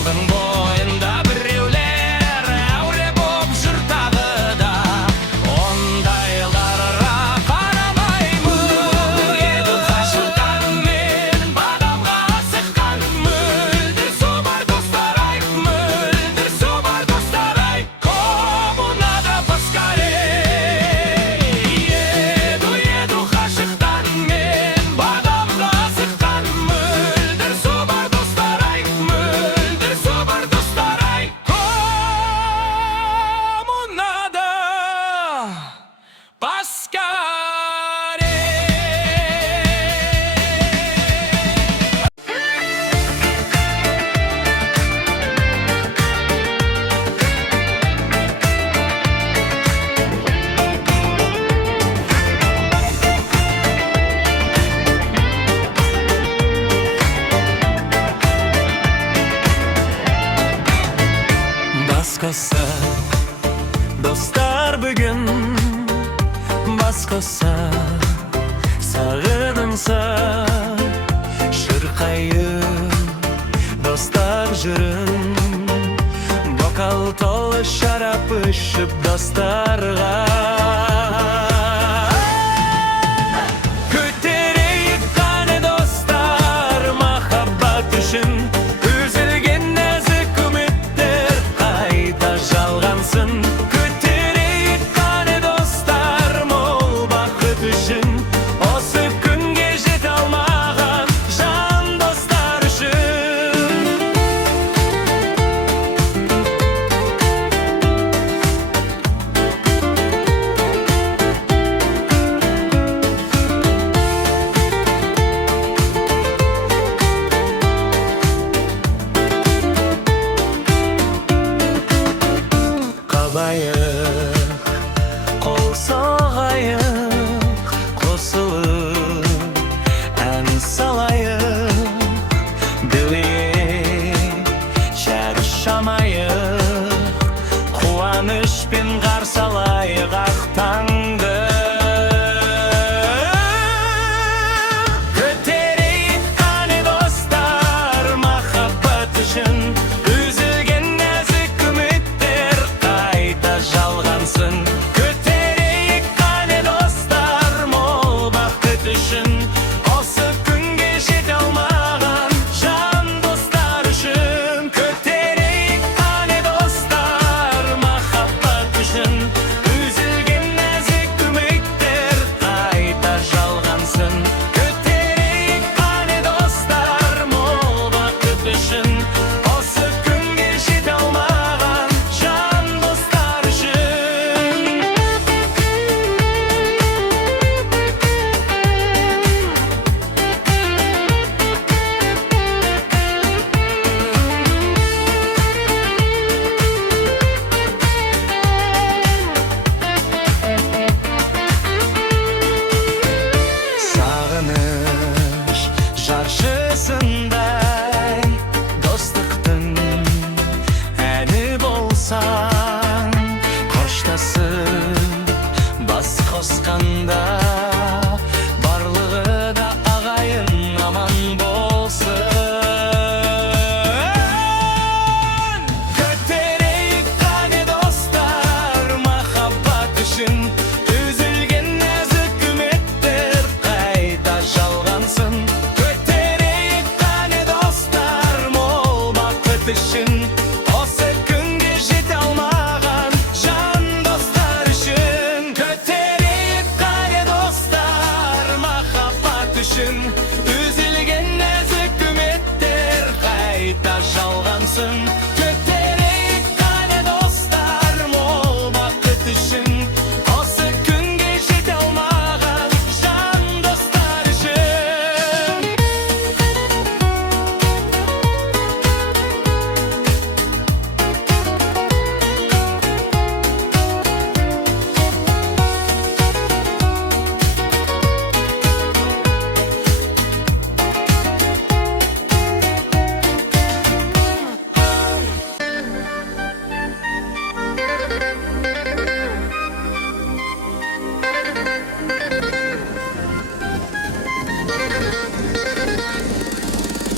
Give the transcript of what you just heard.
Жолдың бойында біреулер әуре боп жүр тағы да, ондайларға қарамаймын. Еді ғашықтан мен бадамға асыққан, мөлдір собар достар ай, мөлдір собар достар ай, коммунада поскорей. Еду ғашықтан мен бадамға асыққан, мөлдір собар достар ай, мөлдір собар достар ай, коммунада поскорей. Басқасы достар бүгін, басқасы сағыныңса шырқайып достар жүрін, бокал толы шарап ішіп достарға. Көтерейік қане достар махаббат үшін, үзілген нәзік үміттер қайта жалғансын. Көтерейік қане достар мол бақыт үшін, осы күнге жете алмаған жан достар үшін. Қабайық, қол соғайық, қосылып ән салайық, dilek шаршамайық, қуанышпен қарсы алайық ақ таңды. Көтерейік қане достар махаббат үшін, үзілген нәзік үміттер қайта жалғансын. Көтерейік қане достар мол бақыт үшін, осы күнге жете алмаған жан достар үшін. Көтерейік қане достар махаббат үшін, үзілген нәзік үміттер қайта жалғансын. Көтерейік қане достар мол бақыт үшін, осы күнге жете алмаған жан достар үшін. Сағыныш жаршысындай достықтың әні болсаң, қоштасып бас қосқанда барлығы да ағайын аман болсын. Көтерейік қане достар махаббат үшін, үзілген нәзік үміттер қайта жалғансын. Көтерейік қане достар мол бақыт үшін, осы күнге жете алмаған жан достар үшін. Көтерейік қане достар махаббат үшін, үзілген нәзік үміттер қайта жалғансын.